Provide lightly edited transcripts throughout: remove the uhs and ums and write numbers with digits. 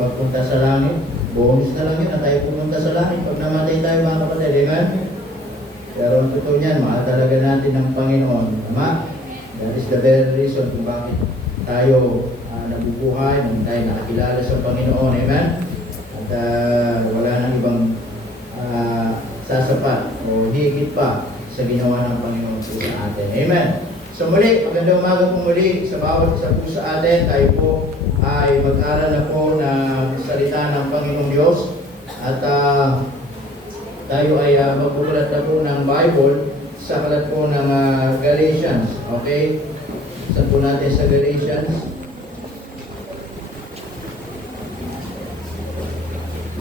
magpunta sa langit. Bonus na lang yun na tayo pumunta sa langit pag namatay tayo mga kapatid. Amen? Pero ang totoo niyan, mahal talaga natin ng Panginoon. Tama? That is the very reason kung bakit tayo nabubuhay, nung tayo nakakilala sa Panginoon. Amen? At wala nang ibang sasapat o higit pa sa ginawa ng Panginoon po sa atin. Amen? So muli, magandang umaga po muli sa bawat isa po sa atin. Tayo po ay mag-aral na po ng salita ng Panginoong Diyos. At tayo ay magbubulat na po ng Bible sa kalat po ng Galatians. Okay? Saan po natin sa Galatians?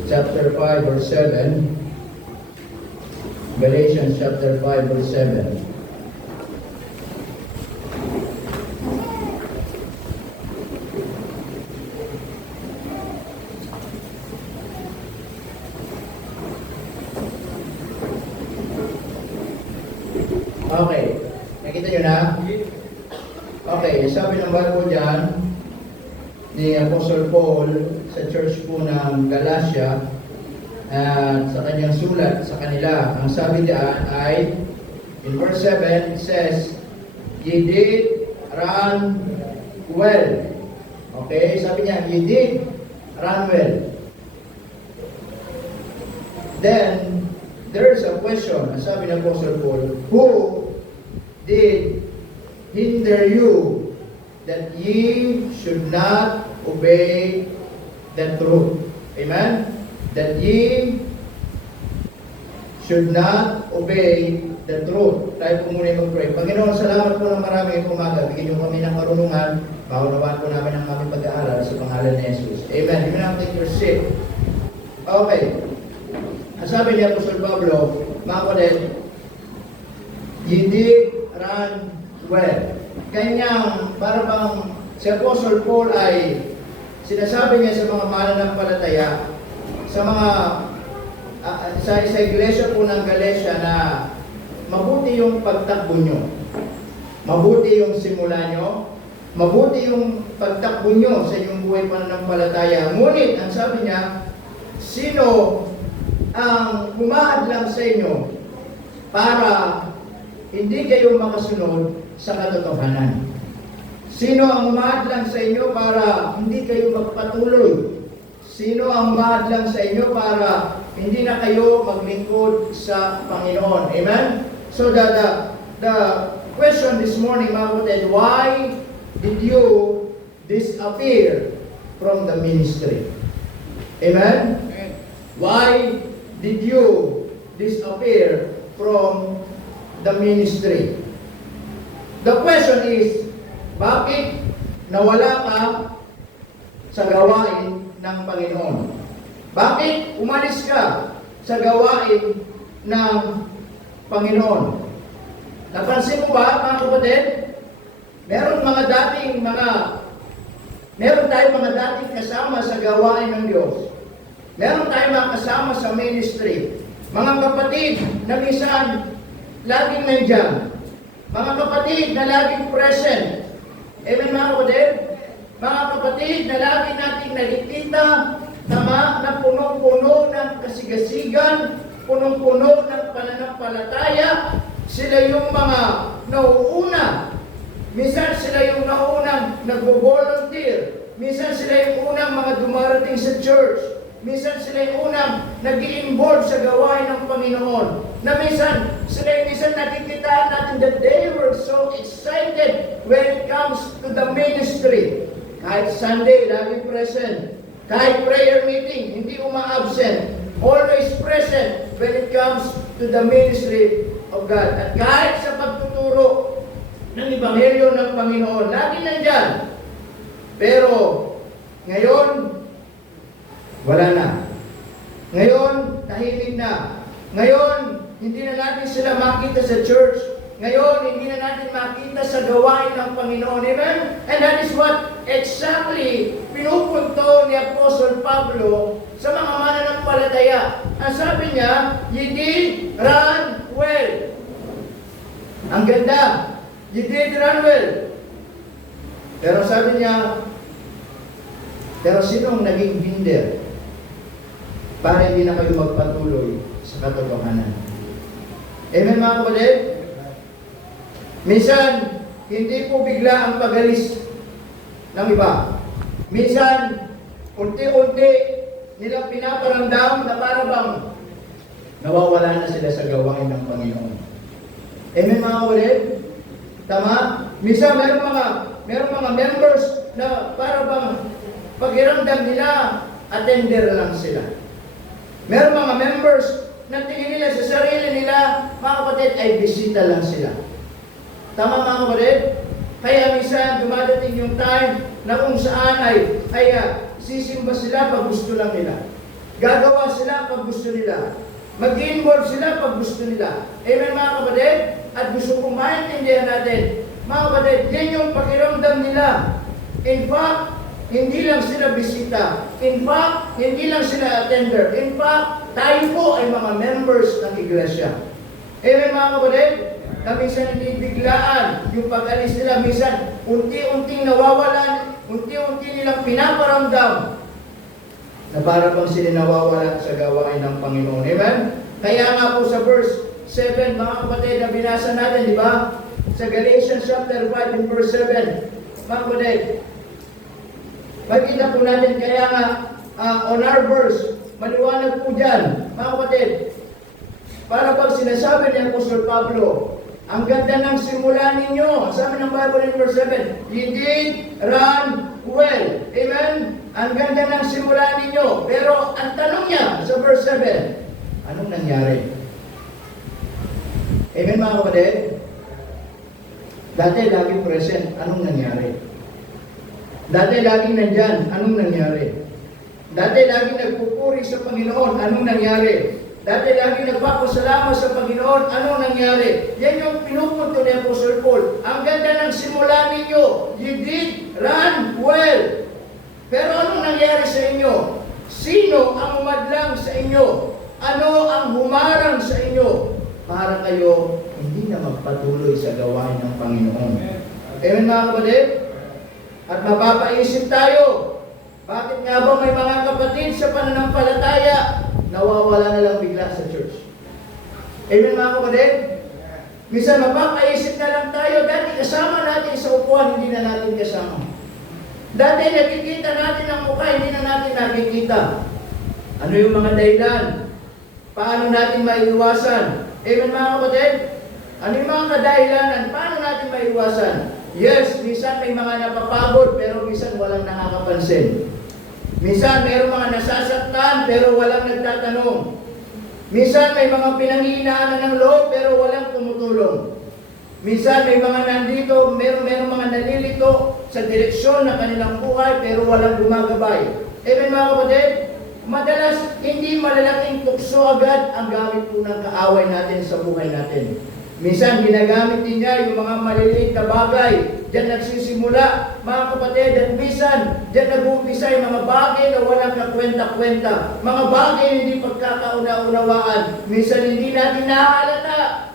Chapter 5 verse 7. Galatians chapter 5 verse 7. Okay. Nakita nyo na? Okay. Sabi ng Bible dyan ni Apostle Paul sa church po ng Galatia at sa kanyang sulat sa kanila. Ang sabi diyan ay in verse 7 it says, "Ye did run well." Okay? Sabi niya, "Ye did run well." Then there's a question. Ang sabi ng Apostle Paul, "Who did hinder you that ye should not obey the truth?" Amen? That ye should not obey the truth. Tayo po muna mag-pray. Panginoon, salamat po ng marami ng umaga. Bigyan niyo kami ng karunungan. Maunawaan po namin ang aming pag-aaral sa pangalan ni Jesus. Amen. You may now take your seat. Okay. Ang sabi ni Apostle Pablo, mga kapatid, "Ye did run well." Kanyang, para bang si Apostle Paul ay sinasabi niya sa mga mananampalataya, sa mga sa iglesia po ng Galatia na mabuti yung pagtakbo nyo, mabuti yung simula nyo, mabuti yung pagtakbo nyo sa inyong buhay pananampalataya. Ngunit, ang sabi niya, sino ang humahad lang sa inyo para hindi kayo makasunod sa katotohanan? Sino ang humahad lang sa inyo para hindi kayo magpatuloy? Sino ang humahad lang sa inyo para hindi na kayo maglingkod sa Panginoon? Amen? So the question this morning, mga kapatid, why did you disappear from the ministry? Amen? Why did you disappear from the ministry? The question is, bakit nawala ka sa gawain ng Panginoon? Bakit umalis ka sa gawain ng Panginoon? Napansin mo ba, mga kapatid? Meron tayong mga dating kasama sa gawain ng Diyos. Meron tayong mga kasama sa ministry. Mga kapatid na minsan laging nandyan. Mga kapatid na laging present. Amen, mga kapatid? Mga kapatid na lagi nating nakikita na punong-puno ng kasigasigan, punong-puno ng pananampalataya. Sila yung mga nauuna. Minsan sila yung naunang nagbo-volunteer. Minsan sila yung unang mga dumarating sa church. Minsan sila yung unang nag-i-involve sa gawain ng Panginoon. Na minsan nakikita natin that they were so excited when it comes to the ministry. Kahit Sunday, lagi present. Kahit prayer meeting, hindi uma-absent. Always present when it comes to the ministry of God. At kahit sa pagtuturo ng Ebanghelyo ng Panginoon, lagi nandyan. Pero, ngayon, wala na. Ngayon, tahimik na. Ngayon, hindi na natin sila makita sa church. Ngayon, hindi na natin makita sa gawain ng Panginoon. Amen? And that is what exactly pinupunto ni Apostle Pablo sa mga mananampalataya. Ang sabi niya, "You did run well." Ang ganda. You did run well. Pero sabi niya, Pero sinong naging hinder para hindi na kayo magpatuloy sa katotohanan? Amen mga kapatid? Minsan, hindi po bigla ang pag-alis ng iba. Minsan, unti-unti nilang pinaparamdam na para bang nawawala na sila sa gawain ng Panginoon. Amen mga kapatid? Tama? Minsan, merong mga members na para bang paghiramdam nila, attender lang sila. Meron mga members na tingin nila sa sarili nila, mga kapatid, ay bisita lang sila. Tama mga kapatid? Kaya minsan dumadating yung time na kung saan ay sisimba sila pag gusto lang nila. Gagawa sila pag gusto nila. Mag-involve sila pag gusto nila. Amen mga kapatid? At gusto kong maintindihan natin, mga kapatid, yan yung pakiramdam nila. In fact, hindi lang sila bisita. In fact, hindi lang sila attender. In fact, tayo po ay mga members ng iglesia. Amen mga kapatid? Na minsan hindi biglaan yung pag-alis nila. Minsan, unti-unting nawawalan, unti-unti nilang pinaparamdam na para bang sila nawawala sa gawain ng Panginoon. Amen? Kaya nga po sa verse 7, mga kapatid, na binasa natin, di ba? Sa Galatians chapter 5 and verse 7, mga kapatid, makita po natin, kaya nga, on our verse, maliwanag po dyan, mga kapatid, para pag sinasabi ni Apostol Pablo, ang ganda ng simula ninyo, sabi ng Bible in verse 7, you did run well. Amen? Ang ganda ng simula ninyo. Pero ang tanong niya sa verse 7, anong nangyari? Amen mga kapatid? Dati laging present, anong nangyari? Dati laging nandyan, anong nangyari? Dati laging nagpupuri sa Panginoon, anong nangyari? Dati laging nagpapasalamat sa Panginoon, anong nangyari? Yan yung pinupunto ni Apostle Paul. Ang ganda ng simula ninyo, you did run well. Pero anong nangyari sa inyo? Sino ang umadlang sa inyo? Ano ang humarang sa inyo? Para kayo hindi na magpatuloy sa gawain ng Panginoon. Amen mga kapatid? At mapapaisip tayo, bakit nga ba may mga kapatid sa pananampalataya nawawala na lang bigla sa church? Amen mga kapatid? Minsan mapapaisip na lang tayo, dati kasama natin sa upuan, hindi na natin kasama. Dati nakikita natin ang mukha, hindi na natin nakikita. Ano yung mga dahilan? Paano natin maiiwasan? Amen mga kapatid? Ano yung mga kadahilanan? Paano natin maiiwasan? Yes, minsan may mga napapagod, pero minsan walang nakakapansin. Minsan mayroong mga nasasaktan, pero walang nagtatanong. Minsan may mga pinanghihinaan ng loob, pero walang tumutulong. Minsan may mga nandito, mayroong mga nalilito sa direksyon ng kanilang buhay, pero walang gumagabay. Amen mga kapatid? Madalas, hindi malalaking tukso agad ang gamit po ng kaaway natin sa buhay natin. Minsan, ginagamit din niya yung mga maliliit na bagay. Diyan nagsisimula, mga kapatid, at minsan, diyan nag-uumpisa yung mga bagay na walang kakwenta-kwenta. Mga bagay na hindi pagkakauna-unawaan. Minsan, hindi natin nahalata.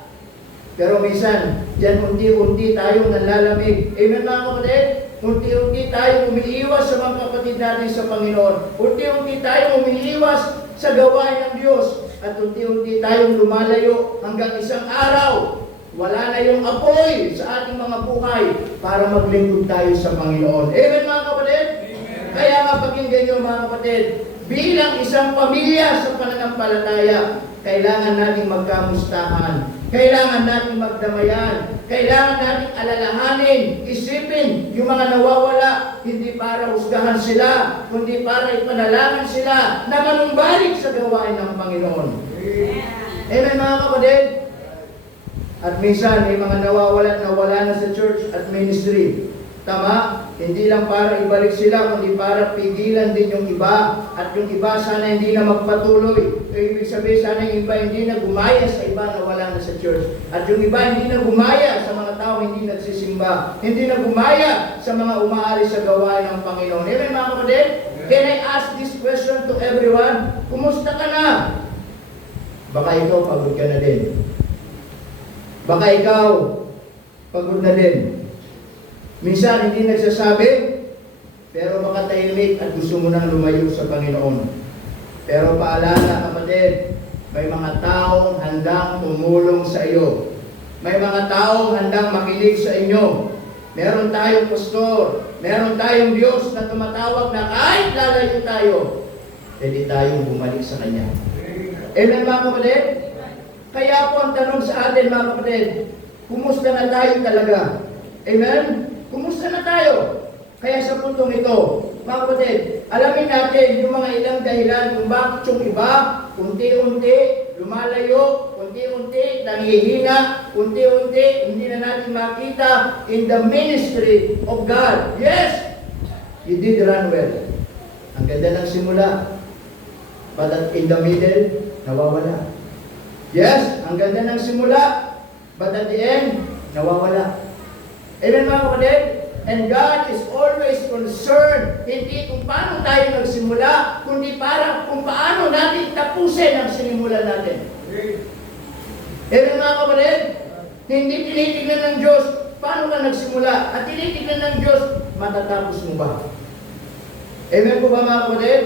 Pero minsan, diyan unti-unti tayong nanlalamig. Amen mga kapatid? Unti-unti tayong umiiwas sa mga kapatid natin sa Panginoon. Unti-unti tayong umiiwas sa gawain ng Diyos. At unti-unti tayong lumalayo hanggang isang araw, wala na yung apoy sa ating mga buhay para maglingkod tayo sa Panginoon. Amen mga kapatid? Amen. Kaya nga pakinggan nyo mga kapatid, bilang isang pamilya sa pananampalataya, kailangan nating magkamustahan. Kailangan nating magdamayan. Kailangan nating alalahanin, isipin yung mga nawawala, hindi para husgahan sila, kundi para ipanalangin sila na manumbalik sa gawain ng Panginoon. Amen mga kapatid? At minsan may mga nawala na sa church at ministry. Tama? Hindi lang para ibalik sila, kundi para pigilan din yung iba. At yung iba sana hindi na magpatuloy. Ibig sabihin sana yung iba hindi na gumaya sa iba na wala na sa church. At yung iba hindi na gumaya sa mga tao hindi nagsisimba. Hindi na gumaya sa mga umaalis sa gawain ng Panginoon. Amen mga kapatid? Can I ask this question to everyone? Kumusta ka na? Baka ikaw pagod ka na din. Baka ikaw pagod na din. Minsan hindi nagsasabi, pero baka tumatahimik at gusto mo nang lumayo sa Panginoon. Pero paalala kapatid, may mga taong handang tumulong sa iyo. May mga taong handang makinig sa inyo. Meron tayong pastor, meron tayong Diyos na tumatawag na kahit lalayo tayo, pwede tayong bumalik sa Kanya. Amen mga kapatid? Kaya po ang tanong sa atin mga kapatid, kumusta na tayo talaga? Amen? Kumusta na tayo? Kaya sa puntong ito, mga kapatid, alamin natin yung mga ilang dahilan kung bakit yung iba, unti-unti, lumalayo, unti-unti, nangihina, unti-unti, hindi na natin makita in the ministry of God. Yes, you did run well. Ang ganda ng simula, but in the middle, nawawala. Yes, ang ganda ng simula, but at the end, nawawala. Amen mga kapatid? And God is always concerned, hindi kung paano tayo nagsimula, kundi para kung paano natin tapusin ang sinimula natin. Amen mga kapatid? Hindi tinitignan ng Diyos paano ka nagsimula, at tinitignan ng Diyos, matatapos mo ba? Amen po ba mga kapatid?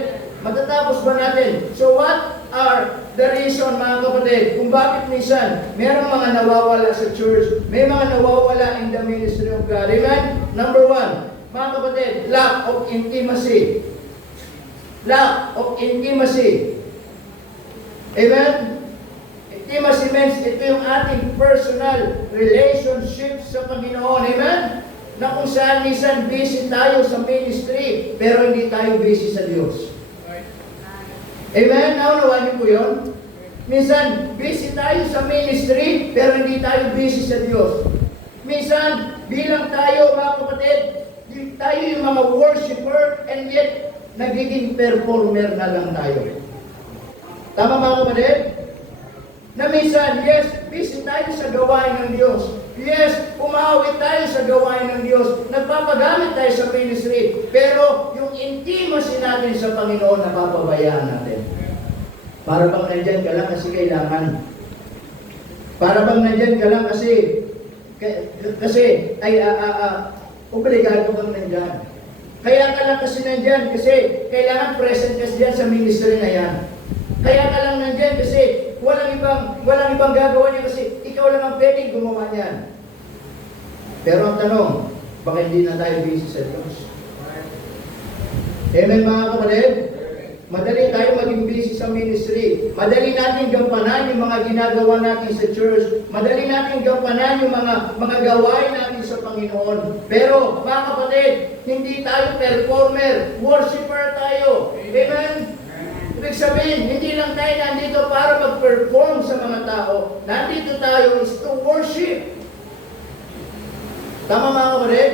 Matatapos ba natin? So what are the reason mga kapatid kung bakit minsan merong mga nawawala sa church, may mga nawawala in the ministry of God? Amen? Number one, mga kapatid, lack of intimacy. Lack of intimacy. Amen? Intimacy means ito yung ating personal relationship sa Panginoon. Amen? Na kung saan minsan busy tayo sa ministry, pero hindi tayo busy sa Diyos. Amen? Naunawaan niyo po yun? Minsan, busy tayo sa ministry, pero hindi tayo busy sa Diyos. Minsan, bilang tayo, mga kapatid, tayo yung mga worshiper, and yet, nagiging performer na lang tayo. Tama mga kapatid? Na minsan, yes, busy tayo sa gawain ng Diyos. Yes, umawit tayo sa gawain ng Diyos. Nagpapagamit tayo sa ministry. Pero yung intimacy natin sa Panginoon, napapabayaan natin. Para bang nandyan ka lang kasi kailangan. Para bang nandyan ka lang kasi obligado kang nandyan. Kaya ka lang kasi nandyan kasi kailangan present ka dyan sa ministry na yan. Kaya ka lang nandyan kasi walang ibang gagawa niya kasi ikaw lang ang pwedeng gumawa niyan. Pero ang tanong, baka hindi na tayo busy sa Diyos? Amen mga kapatid? Madali tayo maging busy sa ministry. Madali natin gampanan yung mga ginagawa natin sa church. Madali natin gampanan yung mga gawain natin sa Panginoon. Pero mga kapatid, hindi tayo performer, worshiper tayo. Amen? Ibig sabihin, hindi lang tayo nandito para mag-perform sa mga tao. Nandito tayo is to worship. Tama mga kapatid?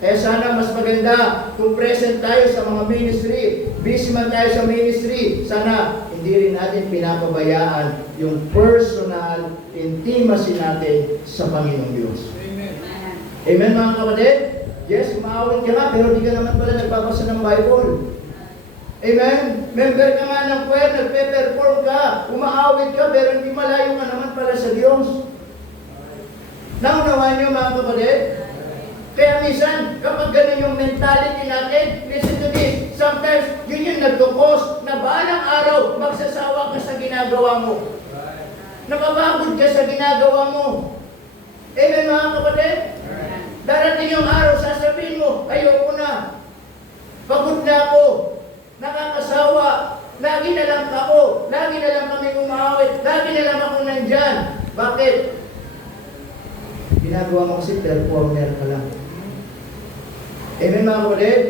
Kaya sana mas maganda kung present tayo sa mga ministry, busy man tayo sa ministry, sana hindi rin natin pinapabayaan yung personal intimacy natin sa Panginoong Diyos. Amen. Amen mga kapatid? Yes, umaawit ka nga, pero di ka naman pala nagbabasa ng Bible. Amen? Member ka nga ng choir, nagpe-perform ka, umaawit ka, pero hindi malayo ka naman pala sa Diyos. Naunawaan niyo mga kapatid? Kaya minsan, kapag ganun yung mentality natin, listen to this, sometimes yun yung nagkukos na balang araw, magsasawa ka sa ginagawa mo. Napapagod ka sa ginagawa mo. Amen mga kapatid? Darating yung araw, sasabihin mo, ayoko na. Pagod na ako. Nakakasawa. Lagi na lang ako. Lagi na lang kami umawit. Lagi na lang ako nandyan. Bakit? Ginagawa mo kasi performer ka lang. Amen mga kapatid?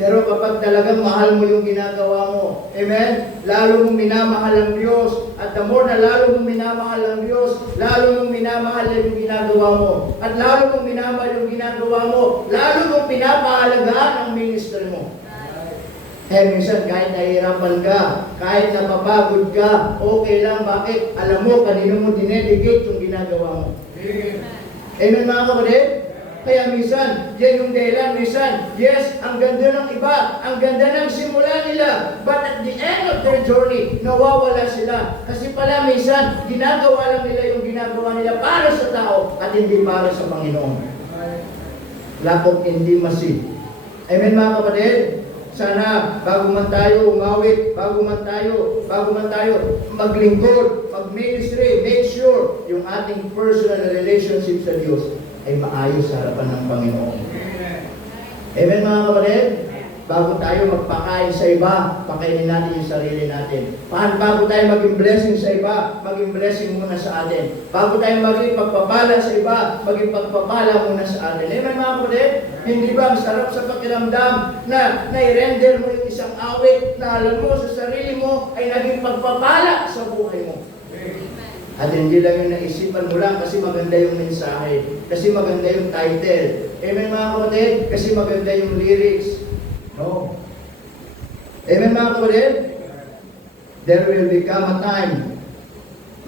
Pero kapag talagang mahal mo yung ginagawa mo, amen? Lalo mong minamahal ang Diyos. At the more na lalo mong minamahal ang Diyos, lalo mong minamahal yung ginagawa mo. At lalo mong minamahal yung ginagawa mo, lalo mong pinapahalagaan ang ministry mo. Eh, minsan, kahit nahihirapan ka, kahit napapagod ka, okay lang. Bakit? Alam mo, kanino mo dinedicate yung ginagawa mo. Amen mga kapatid? Kaya minsan, yan yung dahilan. Minsan, yes, ang ganda ng iba, ang ganda ng simula nila. But at the end of their journey, nawawala sila. Kasi pala minsan, ginagawa lang nila yung ginagawa nila para sa tao at hindi para sa Panginoon. Lack of intimacy. Amen mga kapatid? Sana bago man tayo umawit, bago man tayo maglingkod, mag-ministry, make sure yung ating personal relationship sa Diyos ay maayos sa harapan ng Panginoon. Amen mga kapatid? Bago tayo magpakain sa iba, pakainin natin yung sarili natin. Bago tayo maging blessing sa iba, maging blessing muna sa atin. Bago tayo maging pagpapala sa iba, maging pagpapala muna sa atin. Amen mga kapatid? Hindi ba ang sarap sa pakiramdam na nai-render mo yung isang awit na alam mo sa sarili mo ay naging pagpapala sa buhay mo? At hindi lang yung naisipan mo lang kasi maganda yung mensahe, kasi maganda yung title. Amen mga kapatid? Kasi maganda yung lyrics. No. Amen mga kapatid? There will become a time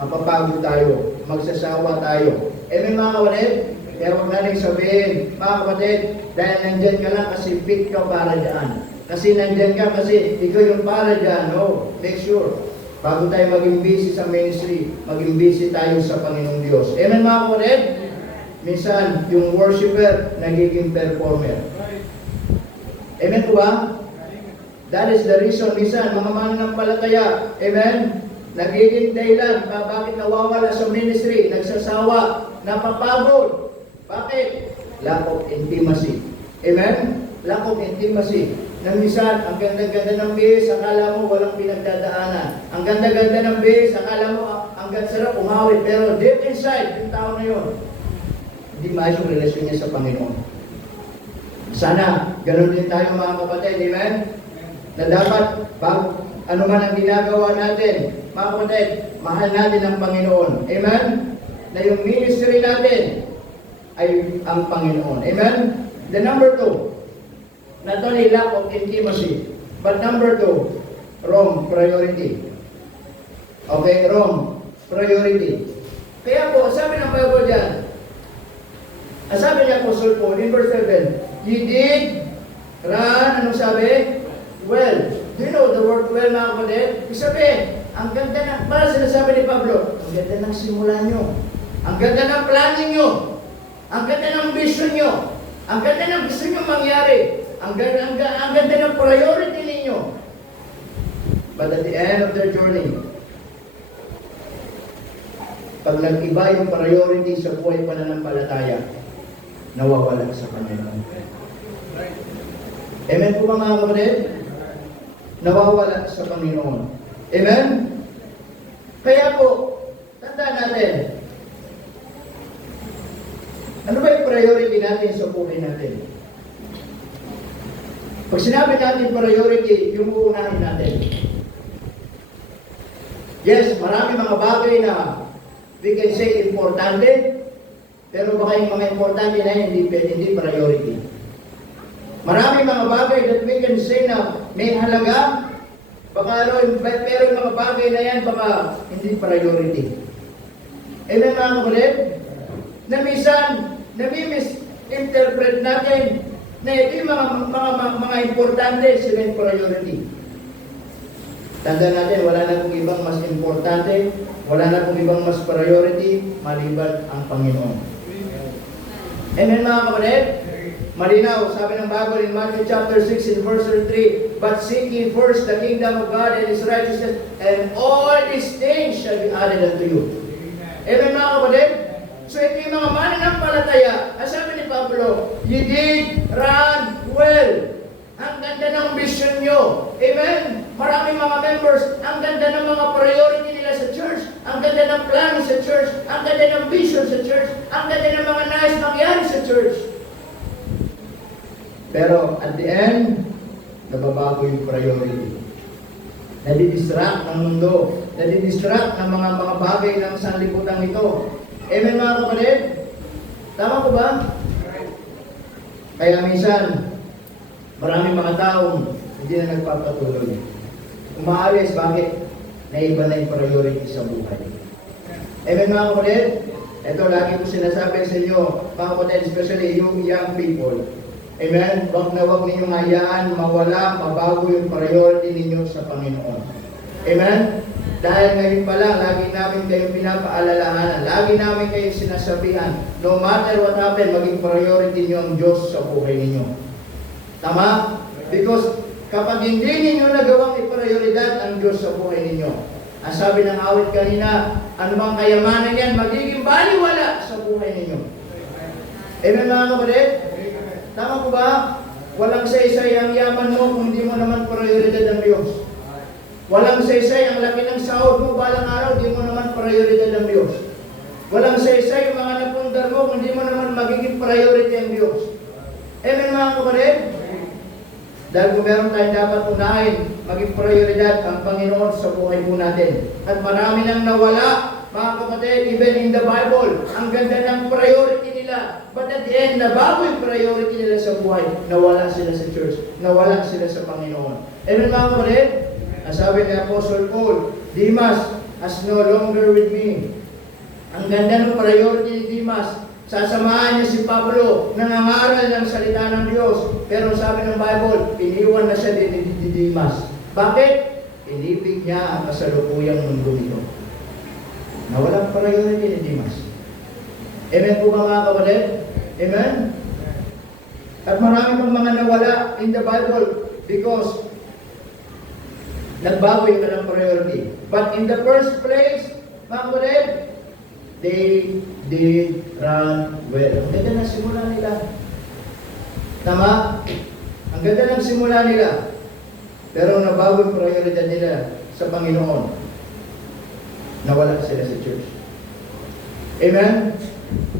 mapapagod tayo, magsasawa tayo. Amen mga kapatid? Kaya huwag natin sabihin, mga kapatid, dahil nandyan ka lang kasi fit ka para dyan. Kasi nandyan ka kasi ikaw yung para dyan. No, make sure. Bago tayo maging busy sa ministry, maging busy tayo sa Panginoong Diyos. Amen mga kapatid? Minsan, yung worshiper, nagiging performer. Amen po ba? That is the reason, minsan, mga mananampalataya, amen? Nagiging dahilan, bakit nawawala sa ministry, nagsasawa, napapagod. Bakit? Lack of intimacy. Amen? Lack of intimacy. Na minsan, ang ganda-ganda ng bihis, akala mo walang pinagdadaanan. Ang ganda-ganda ng bihis, akala mo ang sarap umawit. Pero deep inside, yung tao na yun, hindi maayos yung relasyon niya sa Panginoon. Sana, ganun din tayo mga kapatid, amen? Na dapat, ano man ang ginagawa natin, mga kapatid, mahal natin ang Panginoon. Amen? Na yung ministry natin ay ang Panginoon. Amen? The number 2, not only lack of intimacy, but number 2, wrong priority. Okay, wrong priority. Kaya po, sabi ng Bible dyan, sabi niya po, Apostle Paul, in verse 7, you did run, anong sabi? Well. Do you know the word well mga kapatid? Ibig sabihin, ang ganda ng, para sinasabi ni Pablo, ang ganda ng simula nyo, ang ganda ng planning nyo, ang ganda ng vision nyo, ang ganda ng gusto nyo mangyari, ang ganda ng priority ninyo. But at the end of their journey, pag nag-iba yung priority sa buhay pananampalataya, nawawala sa Panginoon. Amen po ba mga kapatid? Nawawala sa Panginoon. Amen? Kaya po, tandaan natin, ano ba yung priority natin sa buhay natin? Pag sinabi natin priority, yung uunahin natin. Yes, marami mga bagay na we can say importante, pero baka yung mga importante na yun, hindi priority. Marami mga bagay that we can say na may halaga, pero yung mga bagay na yan, baka hindi priority. Amen mga kapatid? Na minsan, nami-misinterpret natin na ito yung mga importante, sila yung priority. Tandaan natin, wala na kung ibang mas importante, wala na kung ibang mas priority, maliban ang Panginoon. Amen mga kapatid? Malinaw, sabi ng Bible in Matthew chapter 6 in verse 3, but seek ye first the kingdom of God and His righteousness, and all these things shall be added unto you. Amen mga kapatid? So ito yung mga mananampalataya. Ang sabi ni Pablo, you did run well. Ang ganda ng vision nyo. Amen? Maraming mga members, ang ganda ng mga priority nila sa church, ang ganda ng plano sa church, ang ganda ng vision sa church, ang ganda ng mga nais mangyari sa church. Pero at the end, nababago yung priority. Nadidistract ng mundo, nadidistract ng mga bagay ng sanlibutan ito. Amen mga kapatid? Tama ko ba? Kaya minsan, maraming mga taong hindi na nagpapatuloy. Umaalis, bakit? Naiba na yung priority sa buhay. Amen mga kapatid? Ito, lagi ko sinasabi sa inyo, mga kapatid, especially yung young people. Amen? Huwag na huwag ninyong hayaan, mawala, mabago yung priority ninyo sa Panginoon. Amen? Dahil ngayon pa lang, lagi namin kayong pinapaalalahanan, lagi namin kayong sinasabihan, no matter what happen, maging priority niyo ang Diyos sa buhay ninyo. Tama? Because kapag hindi ninyo nagawang iprioridad ang Diyos sa buhay ninyo, ang sabi ng awit kanina, anumang kayamanan yan, magiging baliwala sa buhay ninyo. Amen mga kapatid? Tama po ba? Walang saysay ang yaman mo kung hindi mo naman prioridad ang Diyos. Walang saysay ang laki ng sahod mo balang araw, hindi mo naman prioridad ang Diyos. Walang saysay yung mga napundar mo kung hindi mo naman magiging priority ang Diyos. Amen mga kapatid? Dahil kung meron tayong dapat unahin, maging prioridad ang Panginoon sa buhay po natin. At marami nang nawala, mga kapatid, even in the Bible, ang ganda ng priority nila. But at the end, nabago yung priority nila sa buhay. Nawala sila sa church. Nawala sila sa Panginoon. Amen mga kapatid? Ang sabi ni Apostle Paul, Demas is no longer with me. Ang ganda ng priority ni Demas. Sasamahan niya si Pablo, nangangaral ng salita ng Diyos. Pero sabi ng Bible, iniwan na siya ni Demas. Bakit? Inibig niya ang kasalukuyang mundo nito. Nawalang priority ni Demas. Amen po mga kapatid? Amen? At marami pang mga nawala in the Bible because nagbago yung kanilang priority. But in the first place, mga kapatid, they did run well. Ang ganda ng simula nila. Tama? Ang ganda ng simula nila. Pero nabago yung prioridad nila sa Panginoon. Nawala sila sa church. Amen?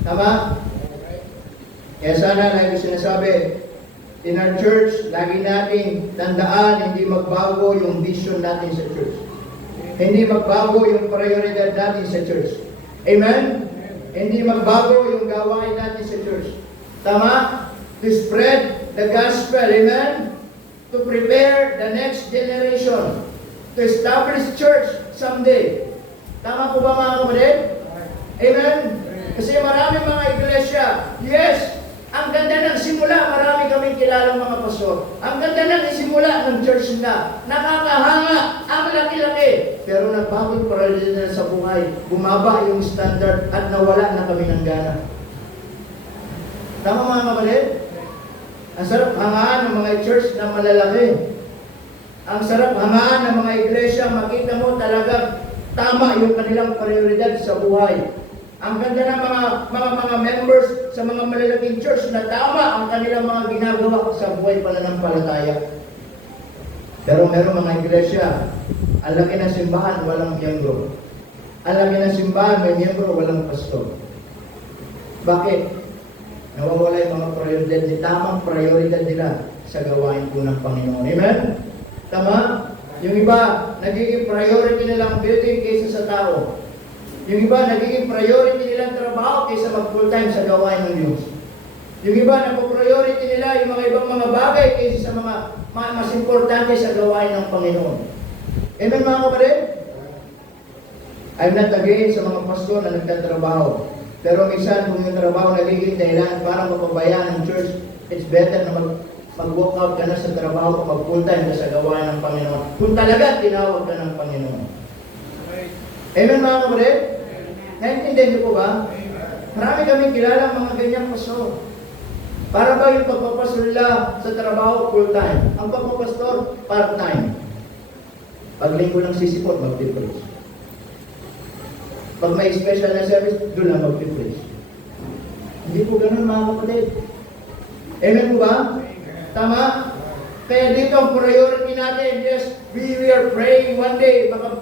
Tama? Kaya sana na yung sinasabi, in our church, lagi nating tandaan, hindi magbago yung vision natin sa church. Hindi magbago yung prioridad natin sa church. Amen? Hindi magbago yung gawain natin sa church. Tama? To spread the gospel. Amen? To prepare the next generation. To establish church someday. Tama po ba mga kapatid? Amen? Kasi maraming mga iglesia, yes, ang ganda ng simula, marami kaming kilalang mga pastor. Ang ganda ng simula ng church na, nakakahanga, ang laki-laki. Pero nagbago yung priority na sa buhay, bumaba yung standard at nawala na kami ng gana. Tama mga kapatid? Ang sarap hangaan ng mga church na malalaki. Ang sarap hangaan ng mga iglesia, makita mo talaga tama yung kanilang prioridad sa buhay. Ang ganda ng mga members sa mga malalaking church na tama ang kanilang mga ginagawa sa buhay pananampalataya. Pero meron mga iglesia, ang laki ng simbahan, walang miyembro. Ang laki ng simbahan, may miyembro, walang pastor. Bakit? Nawawala yung mga prioridad, tamang prioridad nila sa gawain po ng Panginoon. Amen? Tama? Yung iba, nagiging priority nilang building kaysa sa tao. Yung iba, nagiging priority nilang trabaho kaysa mag-full time sa gawain ng Diyos. Yung iba, napo-priority nila yung mga ibang mga bagay kaysa sa mga mas importante sa gawain ng Panginoon. Amen mga kapatid? I'm not against sa mga pastor na nagtatrabaho. Pero minsan, kung yung trabaho nagiging dahilan para mapabayaan ng church, it's better na mag-walk out ka na sa trabaho o mag-full time ka sa gawain ng Panginoon. Kung talaga tinawag ka ng Panginoon. Amen mga kapatid? Naintindihan niyo po ba? Marami kami kilala mga ganyang pastor. Para ba yung pagpapastor nila sa trabaho full-time? Ang pagpapastor, part-time. Pag linggo ng sisipot, mag-preach. Pag may special na service, doon lang mag-preach. Hindi po ganun mga kapatid. Amen po ba? Tama? Kaya dito ang priority natin, yes, we are praying one day, maka-buy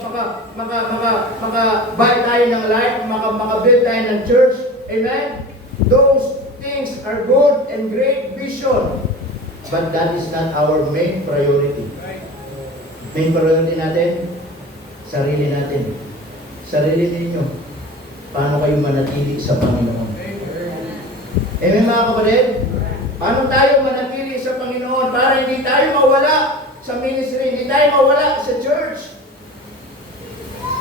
tayo ng life, maka-build tayo ng church. Amen? Those things are good and great vision. But that is not our main priority. Main priority natin, sarili natin. Sarili ninyo. Paano kayo manatili sa Panginoon? Amen mga kapatid? Paano tayo manatili sa Panginoon para hindi tayo mawala sa ministry, hindi tayo mawala sa church?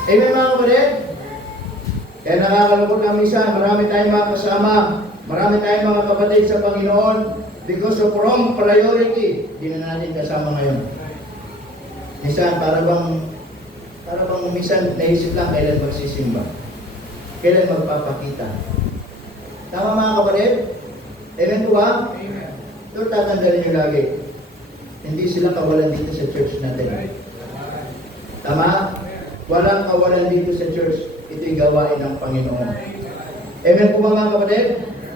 Amen mga kapatid? Kaya nakakalungkot na minsan, marami tayong mga kasama, marami tayong mga kapatid sa Panginoon because of wrong priority. Hindi na natin kasama ngayon. Minsan, para bang minsan naisip lang kailan magsisimba. Kailan magpapakita. Tama mga kapatid? Amen po ba? Ito tatandalin nyo lagi. hindi sila kawalan dito sa church natin. Tama? Walang kawalan dito sa church. Ito'y gawain ng Panginoon. Amen po mga kapatid?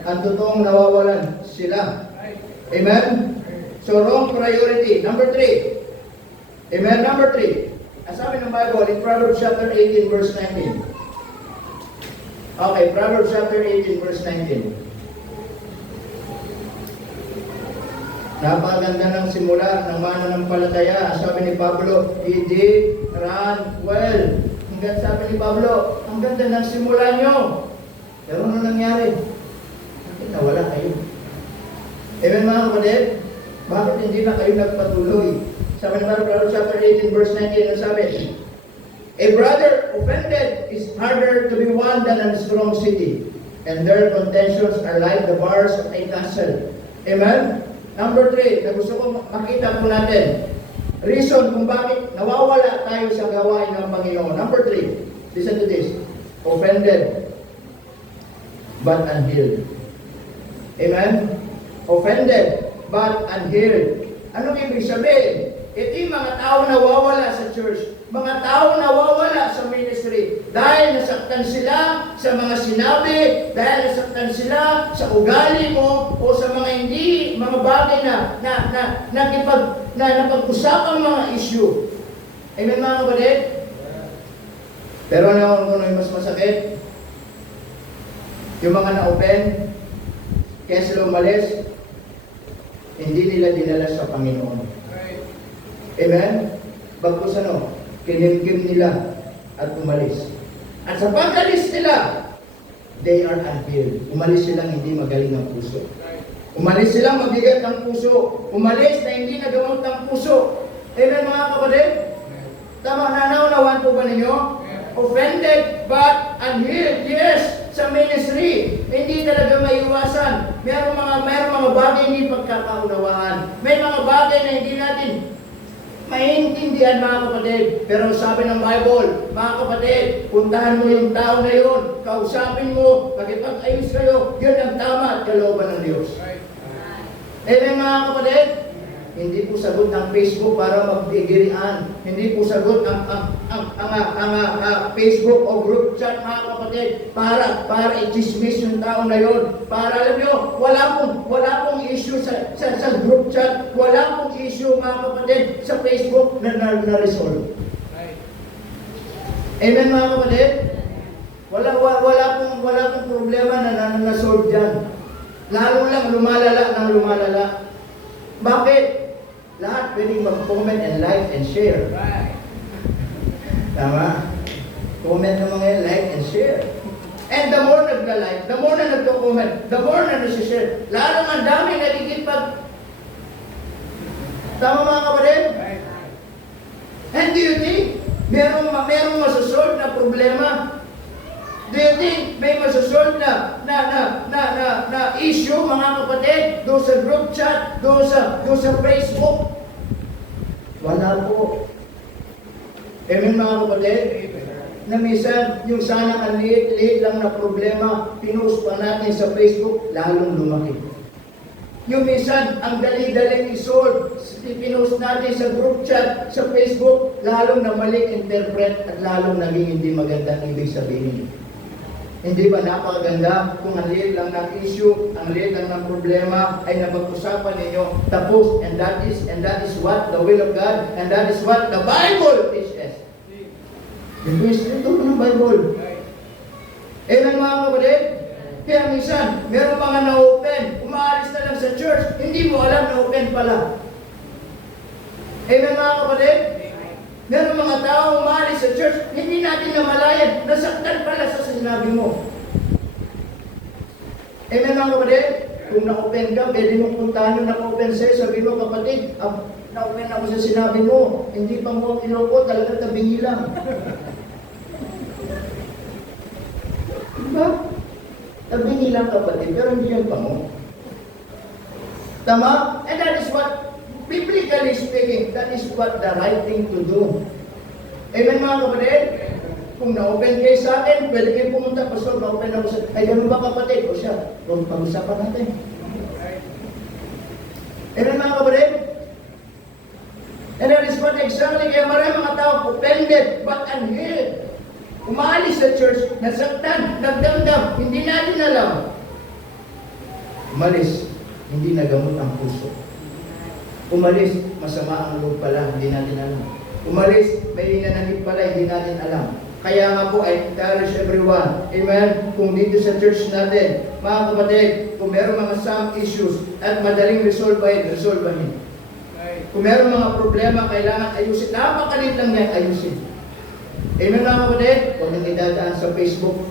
Ang totoong nawawalan sila. Amen? So wrong priority. Number 3. Amen? Number 3. Ang sabi ng Bible in Proverbs chapter 18 verse 19. Okay, Proverbs chapter 18 verse 19. Napakaganda ng simula ng mananampalataya. Ang sabi ni Pablo, he did run well. Hanggang sabi ni Pablo, ang ganda ng simula nyo. Pero ano nangyari? Bakit nawala kayo? Amen mga kapatid? Bakit hindi na kayo nagpatuloy? Sabi ni Proverbs chapter 18 verse 19, ang sabi, a brother offended is harder to be won than a strong city, and their contentions are like the bars of a castle. Amen? Number 3, na gusto ko makita po natin, reason kung bakit nawawala tayo sa gawain ng Panginoon. Number 3, listen to this, offended but unhealed. Amen? Offended but unhealed. Anong ibig sabihin? Ito yung mga tao nawawala sa church, mga tao nawawala sa ministry dahil nasaktan sila sa mga sinabi, dahil nasaktan sila sa ugali mo o sa mga hindi, mga bagay na napag-usapang mga issue. Amen mga kapatid? Pero ano yung mas masakit? Yung mga na-open, kaya sila umalis, hindi nila dinala sa Panginoon. Amen? Bagkus kinimkim nila at umalis. At sa pag-alis nila, they are unhealed. Umalis silang hindi magaling ang puso. Umalis silang mabigat ang puso. Umalis na hindi nagamot ang puso. Amen mga kapatid? Tama, nanaunawan po ba ninyo? Offended but unhealed. Yes, sa ministry, hindi talaga maiwasan. Mayroong mga bagay hindi pagkakaunawaan. May mga bagay na hindi natin maintindihan mga kapatid. Pero sabi ng Bible, mga kapatid, puntahan mo yung tao na yun, kausapin mo, makipag-ayos kayo, yun ang tama at kalooban ng Diyos. Amen mga kapatid? Hindi po sagot ng Facebook para magbigirian. Hindi po sagot ang Facebook o group chat mga kapatid para i-dismiss yung tao na yun. Para alam nyo, wala pong issue sa group chat, wala pong issue mga kapatid sa Facebook na resolve. Amen mga kapatid? Wala pong problema na na-solve dyan. Lalo lang lumalala. Bakit? Lahat pwedeng mag-comment and like and share. Tama? Comment naman ngayon, like and share. And the more nagla-like, the more na nagko-comment, the more na nasi-share. Lalo ang dami nagkikipag. Tama mga kapatid? And do you think merong masasolve na problema? Do you think may masasolve na issue mga kapatid doon sa group chat, doon sa Facebook? Wala po. Amen mga kapatid? Na minsan, yung sana ang liit lang na problema, pinost pa natin sa Facebook, lalong lumaki. Yung minsan, ang dali-daling isolve, pinost natin sa group chat, sa Facebook, lalong na mali interpret at lalong naging hindi magandang ibig sabihin. Hindi ba napakaganda kung ang liit lang ng issue, ang liit lang ng problema ay napag-usapan ninyo tapos, and that is what the will of God, and that is what the Bible teaches. Ito ng Bible. Amen mga kapatid? Kaya minsan, meron mga na-open, umaalis na lang sa church, hindi mo alam na open pala. Amen mga kapatid? Meron mga tao umalis sa church, hindi natin namalayan, nasaktan pala sa sinabi mo. Amen mga kapatid? Kung na-open ka, pwede mong puntahan yung naka-open sa'yo, sabi mo kapatid, na-open ako sa sinabi mo, hindi pa mo iloko, talagang tabingi lang. Diba? Tabingi lang kapatid, pero hindi yan pa mo. Tama? And that is what biblically speaking, that is what the right thing to do. Amen mga kapatid? Kung na-open kayo sa akin, pwede kayo pumunta, Pastor, na-open ako sa ay, ganun ba kapatid? O siya, kung pag-usapan natin. Amen mga kapatid? exactly, kaya marami mga tao offended, but unhealed. Umaalis sa church, nasaktan, nagdamdam, hindi natin alam. Umalis, hindi nagamot ang puso. Umalis, masama ang loob pala, hindi natin alam. Umalis, may nananib pala, hindi natin alam. Kaya nga po, I encourage everyone, amen, kung dito sa church natin, mga kapatid, kung meron mga some issues at madaling resolvehin. Kung meron mga problema, kailangan ayusin. Napakalit lang yan, ayusin. Amen mga kapatid, huwag nyo idadaan sa Facebook,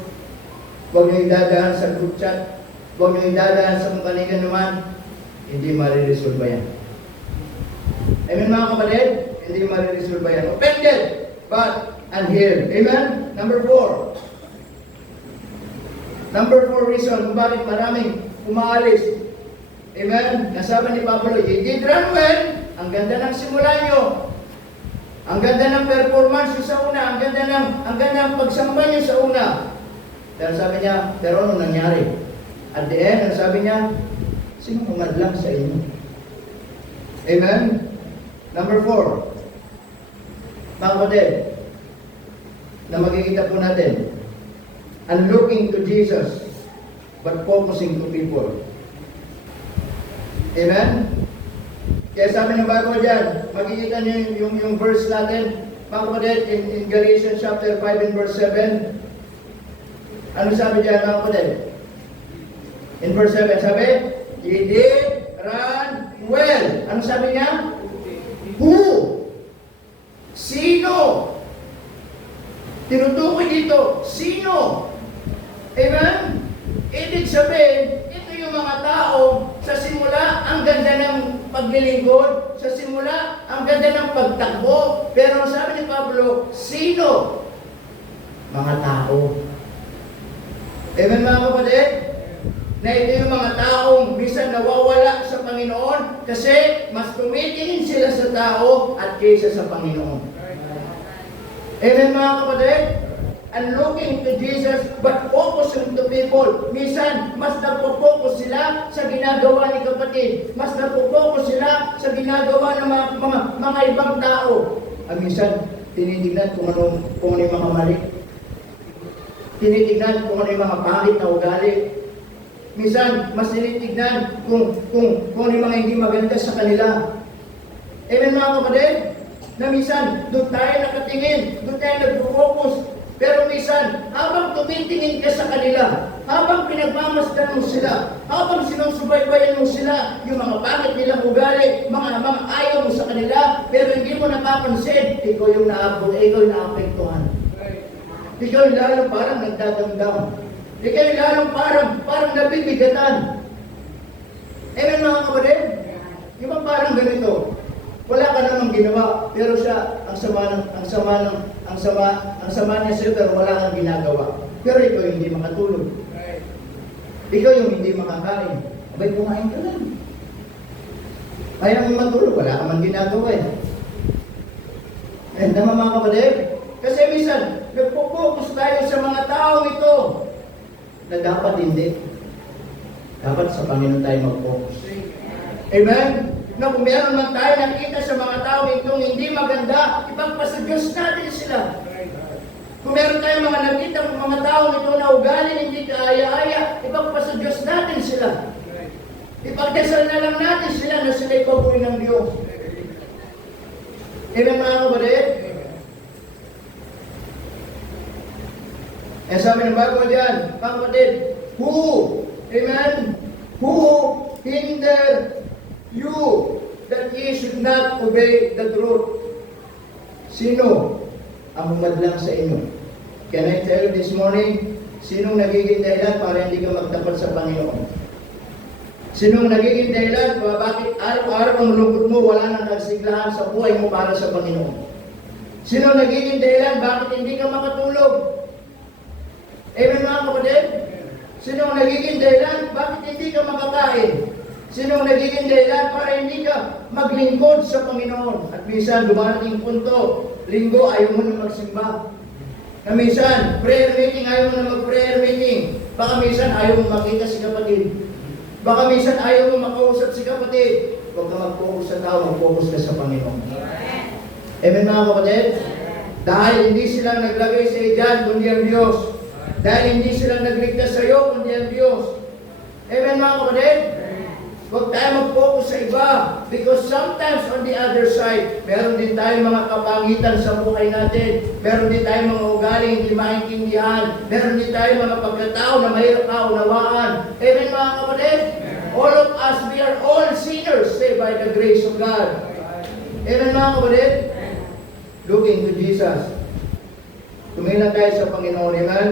huwag nyo idadaan sa group chat, huwag nyo idadaan sa kung kanina naman, hindi mariresolve yan. Amen mga kapatid, hindi mariresolve yan. Offended, but unhealed. Amen? Number 4. Number 4 reason kung bakit maraming umaalis. Amen? Nasabi ni Pablo, you did run well. Ang ganda ng simula nyo. Ang ganda ng performance nyo sa una. Ang ganda ng pagsamba nyo sa una. Pero sabi niya, pero anong nangyari? At the end, ang sabi niya, sino umadlang sa inyo? Amen? Number 4. Mga kapatid, na makikita po natin, and looking to Jesus, but focusing to people. Amen? Kaya sabi ng Bible dyan, makikita niyo yung verse natin, mga kapatid, in Galatians chapter 5 and verse 7. Ano sabi dyan, mga kapatid? In verse 7, sabi, ye did run well. Ano sabi niya? Who? Sino? Tinutukoy dito, sino? Amen? Ibig sabihin, ito yung mga tao, sa simula, ang ganda ng paglilingkod, sa simula, ang ganda ng pagtakbo, pero sabi ni Pablo, sino? Mga tao. Amen mga kapatid? Na ito yung mga taong minsan nawawala sa Panginoon kasi mas tumitingin sila sa tao at kaysa sa Panginoon. Amen mga kapatid? And looking to Jesus, but focusing to people. Minsan, mas nagpo-focus sila sa ginagawa ni kapatid. Mas nagpo-focus sila sa ginagawa ng mga ibang tao. Minsan, tinitignan kung ano yung mga mali. Tinitignan kung ano yung mga pangit na ugali. Minsan, mas tinitignan kung ano yung mga hindi maganda sa kanila. Amen mga kapatid? Na minsan, doon tayo nakatingin, doon tayo nag-focus. Pero minsan, habang tumitingin ka sa kanila, habang pinagmamasdan mo sila, habang sinusubaybayan mo sila, yung mga pangit nilang ugali, mga ayaw mo sa kanila, pero hindi mo napapansin, ikaw yung naapektuhan. Ikaw yung lalong parang nagdadamdam. Ikaw yung lalong parang nabibigatan. Amen mga kapatid? Yung bang parang ganito, wala ka namang ginawa, pero siya, ang sama niya sa'yo, pero wala kang ginagawa. Pero ikaw yung hindi makatulog. Ikaw yung hindi makakain. Abay, kumain ka lang. Kaya mong matulog, wala ka man ginagawa eh. Naman mga kapatid, kasi minsan, nagpo-focus tayo sa mga taong ito na dapat hindi. Dapat sa Panginoon tayo mag-focus. Amen? Na kung meron man tayo nakita sa mga tao itong hindi maganda, ipagpasa Diyos natin sila. Kung meron tayong mga nakita ng mga tao ito na ugali, hindi kaaya-aya, ipagpasa Diyos natin sila. Ipagdasal na lang natin sila na sila ipagpuri ng Diyos. Amen mga kapatid? Sabi ng bago dyan, mga kapatid, who? Amen? Who hinder you that ye should not obey the truth? Sino ang umadlang sa inyo? Can I tell you this morning, sinong nagiging dahilan para hindi ka magtapat sa Panginoon? Sinong nagiging dahilan para bakit araw-araw ang lungkot mo, wala nang nagsiglahan sa buhay mo para sa Panginoon? Sinong nagiging dahilan bakit hindi ka makatulog? Amen mga kapatid? Sinong nagiging dahilan bakit hindi ka makakain? Sinong nagiging dahilan para hindi ka maglingkod sa Panginoon? At minsan, dumarating punto, linggo, ayaw mo na magsimba. Na minsan, prayer meeting, ayaw mo na mag-prayer meeting. Baka minsan, ayaw mo makita si kapatid. Baka minsan, ayaw mo makausap si kapatid. Huwag ka mag-focus sa tao, mag-focus ka sa Panginoon. Amen mga kapatid? Dahil hindi silang naglagay sa iyan, kundi ang Diyos. Dahil hindi silang nagligtas sa iyo, kundi ang Diyos. Amen mga kapatid? Huwag tayo mag-focus sa iba. Because sometimes on the other side, meron din tayong mga kapangitan sa buhay natin. Meron din tayong mga ugaling hindi maintindihan. Meron din tayong mga pagkatao na mahirap kaunawaan. Amen mga kapatid? All of us, we are all sinners saved by the grace of God. Amen mga kapatid? Looking to Jesus. Tumingin lang tayo sa Panginoon. Amen?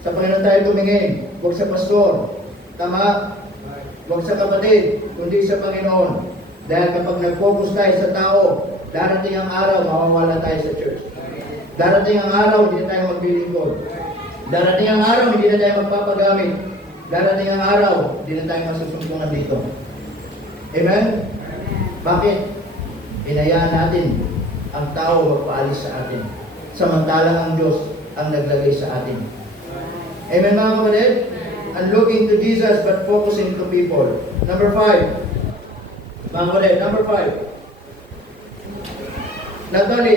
Sa Panginoon tayo tumingin. Huwag sa pastor. Tama? Huwag sa kapatid, kundi sa Panginoon. Dahil kapag nag-focus tayo sa tao, darating ang araw, mawawala tayo sa church. Darating ang araw, hindi na tayo maglilingkod. Darating ang araw, hindi na tayo magpapagamit. Darating ang araw, hindi na tayo masusumpungan dito. Amen? Bakit? Hinayaan natin ang tao magpaalis sa atin. Samantalang ang Diyos ang naglagay sa atin. Amen mga kapatid? And looking to Jesus but focusing to people. Number 5. Mga kapatid, number 5. Not only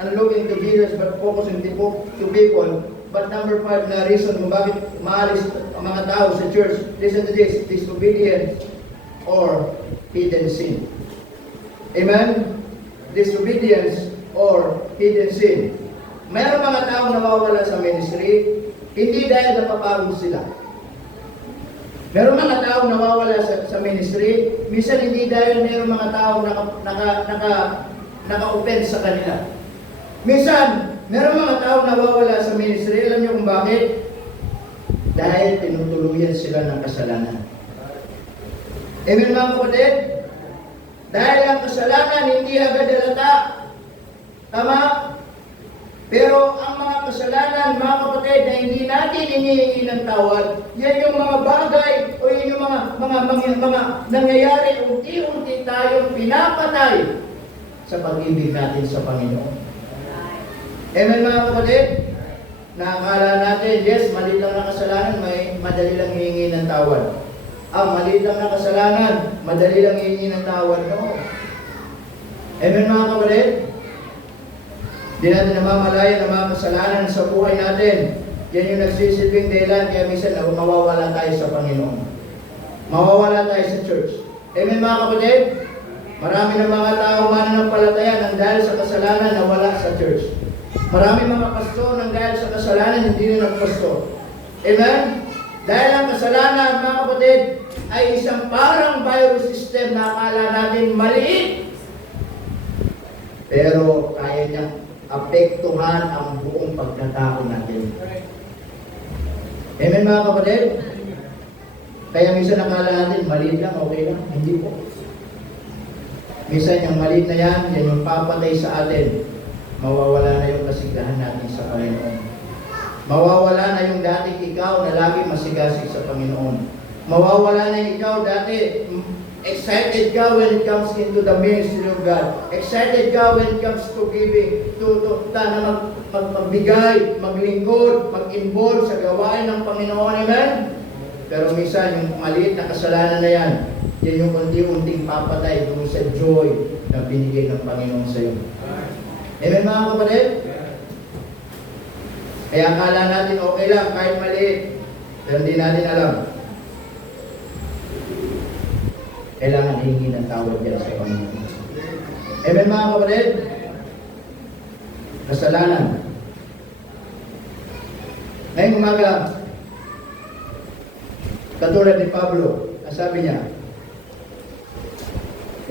and looking to Jesus but focusing to people, but number 5 na reason kung bakit maalis ang mga tao sa church. Listen to this, disobedience or hidden sin. Amen? Disobedience or hidden sin. Mayroong mga taong nawawala sa ministry, hindi dahil napapagod sila. Meron mga taong nawawala sa ministry, minsan hindi dahil meron mga taong naka-offend sa kanila. Minsan, meron mga taong nawawala sa ministry, alam niyo kung bakit? Dahil tinutuluyan sila ng kasalanan. Amen mga kapatid? Dahil ang kasalanan hindi agad halata. Tama? Pero ang mga kasalanan, mga kapatid, na hindi natin inihingi ng tawad, yan yung mga bagay o yan yung mga nangyayari, unti-unti tayong pinapatay sa pag-ibig natin sa Panginoon. Amen mga kapatid? Nakakala natin, yes, maliit lang na kasalanan, may madali lang hihingi ng tawad. Maliit lang na kasalanan, madali lang hihingi ng tawad. No. Amen mga kapatid? Hindi natin namamalayan ang mga kasalanan sa buhay natin. Yan yung nagsisilbing dahilan, kaya minsan mawawala tayo sa Panginoon. Mawawala tayo sa church. Amen mga kapatid? Marami ng mga tao mananampalataya nang dahil sa kasalanan na wala sa church. Marami mga pastor nang dahil sa kasalanan hindi na nagpastor. Amen? Dahil ang kasalanan mga kapatid ay isang parang virus system na akala natin maliit. Pero kaya niyang apektuhan ang buong pagkatao natin. Amen mga kapatid? Kaya minsan nakala natin, maliit lang, okay lang. Hindi po. Minsan yung maliit na yan yung papatay sa atin. Mawawala na yung kasigahan natin sa Panginoon. Mawawala na yung dating ikaw na lagi masigasig sa Panginoon. Mawawala na yung ikaw dati excited ka when it comes into the ministry of God. Excited ka when it comes to giving, na magbigay, maglingkod, mag-involve sa gawain ng Panginoon. Amen? Pero minsan, yung maliit na kasalanan na yan, yan yung unti-unting papatay doon sa joy na binigay ng Panginoon sa iyo. Amen mga kapatid? Kaya akala natin okay lang, kahit maliit, pero hindi natin alam. Kailangan hihingi ng tawad yan sa Panginoon. Amen mga kapatid? Kasalanan. Ngayong umaga, katulad ni Pablo, ang sabi niya,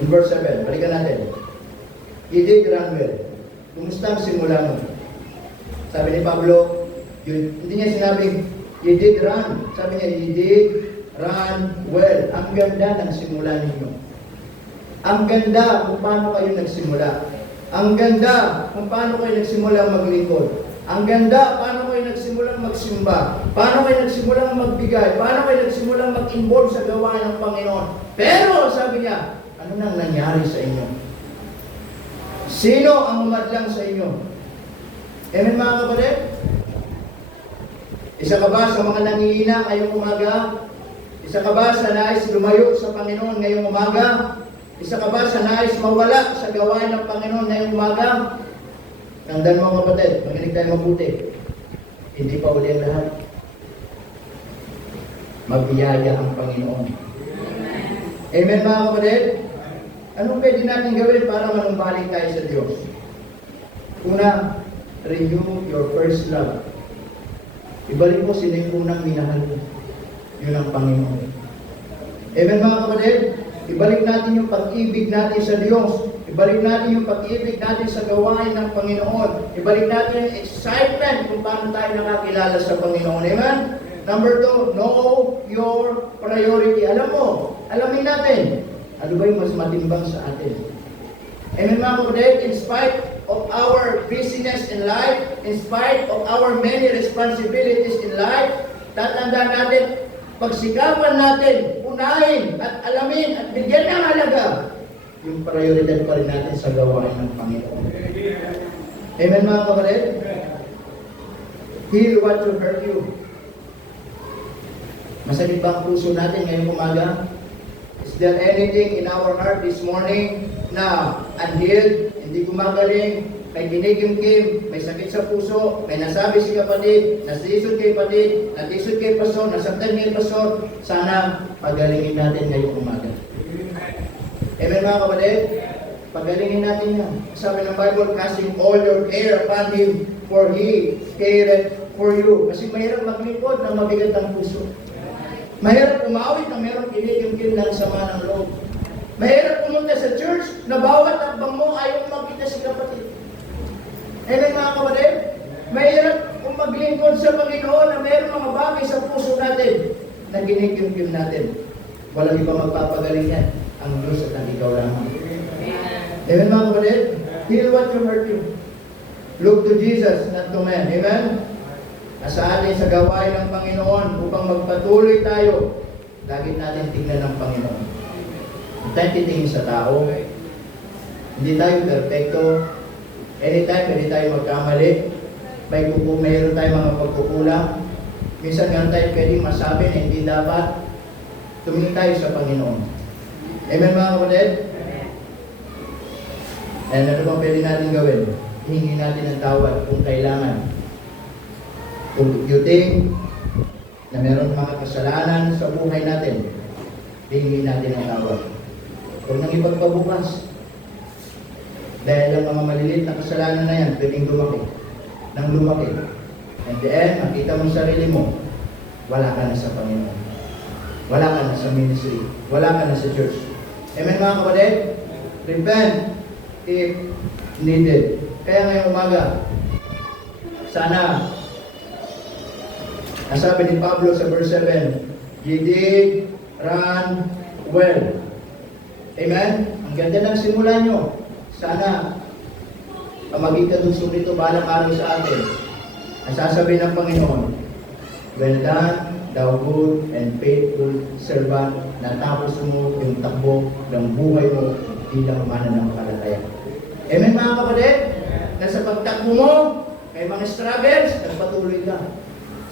in verse 7, balikan natin. He did run well. Kumusta ang simula mo? Sabi ni Pablo, hindi niya sinabing, he did run. Sabi niya, he did run well. Ang ganda ng simula ninyo. Ang ganda kung paano kayo nagsimula. Ang ganda kung paano kayo nagsimula maglingkod. Ang ganda paano kayo nagsimula magsimba. Paano kayo nagsimula magbigay. Paano kayo nagsimula mag-involve sa gawain ng Panginoon. Pero sabi niya, ano nang nangyari sa inyo? Sino ang umadlang sa inyo? Amen mga kapatid? Isa ka ba sa mga nangihina ngayong umaga? Isa ka ba sa nais lumayo sa Panginoon ngayong umaga? Isa ka ba sa nais mawala sa gawain ng Panginoon ngayong umaga? Tandaan mo kapatid, makinig tayo mabuti. Hindi pa uli ang lahat. Magbiyaya ang Panginoon. Amen mga kapatid? Anong pwede natin gawin para manumbalik tayo sa Diyos? Una, renew your first love. Ibalik mo sila yung unang minahal mo. Yun ang Panginoon. Amen mga kapatid? Ibalik natin yung pag-ibig natin sa Diyos. Ibalik natin yung pag-ibig natin sa gawain ng Panginoon. Ibalik natin yung excitement kung paano tayo nakakilala sa Panginoon. Amen? Number 2, know your priority. Alam mo, alamin natin, ano ba yung mas matimbang sa atin? Amen mga kapatid? In spite of our busyness in life, in spite of our many responsibilities in life, tatandaan natin, pagsikapan natin, unahin at alamin at bigyan ng halaga yung prioridad pa rin natin sa gawain ng Panginoon. Amen mga kapatid? Heal what will hurt you. Masakit ba ang puso natin ngayong umaga? Is there anything in our heart this morning na unhealed, hindi gumagaling, may kinigimkim, may sakit sa puso, may nasabi si kapatid, nasisod kay kapatid, natisod kay pastor, nasaktan kay pastor, sana pagalingin natin ngayong umaga. Amen mga kapatid? Pagalingin natin yan. Sabi ng Bible, casting all your care upon Him, for He cared for you. Kasi mahirap maglingkod ng mabigat ang puso. Mahirap umawit na mayroong kinigimkim ng sama ng loob. Mahirap pumunta sa church na bawat takbang mo ayaw makita si kapatid. Amen mga kapatid? Mahirap kung maglingkod sa Panginoon na mayroong mga bagay sa puso natin na kinigimkim natin. Walang iba magpapagaling yan. Ang Diyos at ang ikaw lamang. Amen mga kapatid? Heal what you hurt you. Look to Jesus, not to man. Amen? Sa atin sa gawain ng Panginoon upang magpatuloy tayo, lagi natin tingnan ng Panginoon. Hindi tayo titingin sa tao. Hindi tayo perfecto. Anytime, hindi tayo magkamali. Mayroon tayo mga pagkukulang. Minsan nga tayo pwedeng masabi na hindi dapat. Tumingin tayo sa Panginoon. Amen mga kapatid? And ano bang pwede natin gawin? Hingi natin ng tawad kung kailangan. Kung you think na meron mga kasalanan sa buhay natin, hingin natin ang tawad. Huwag nang ipagpabukas. Dahil ang mga maliliit na kasalanan na yan, pwedeng lumaki. Nang lumaki. And the end, makita mo sarili mo, wala ka na sa Panginoon. Wala ka na sa ministry. Wala ka na sa church. Amen mga kapatid? Repent if needed. Kaya ngayong umaga, sana sabi ni Pablo sa verse 7, "Ye did run well." Amen? Ang ganda ng simula nyo. Sana maging kadugtong nito balang araw sa atin. Ang sasabihin ng Panginoon, "Well done, thou good and faithful servant, natapos mo yung takbo ng buhay mo bilang mananampalataya." Amen mga kapatid? Na sa pagtakbo mo, may mga struggles, nagpatuloy ka.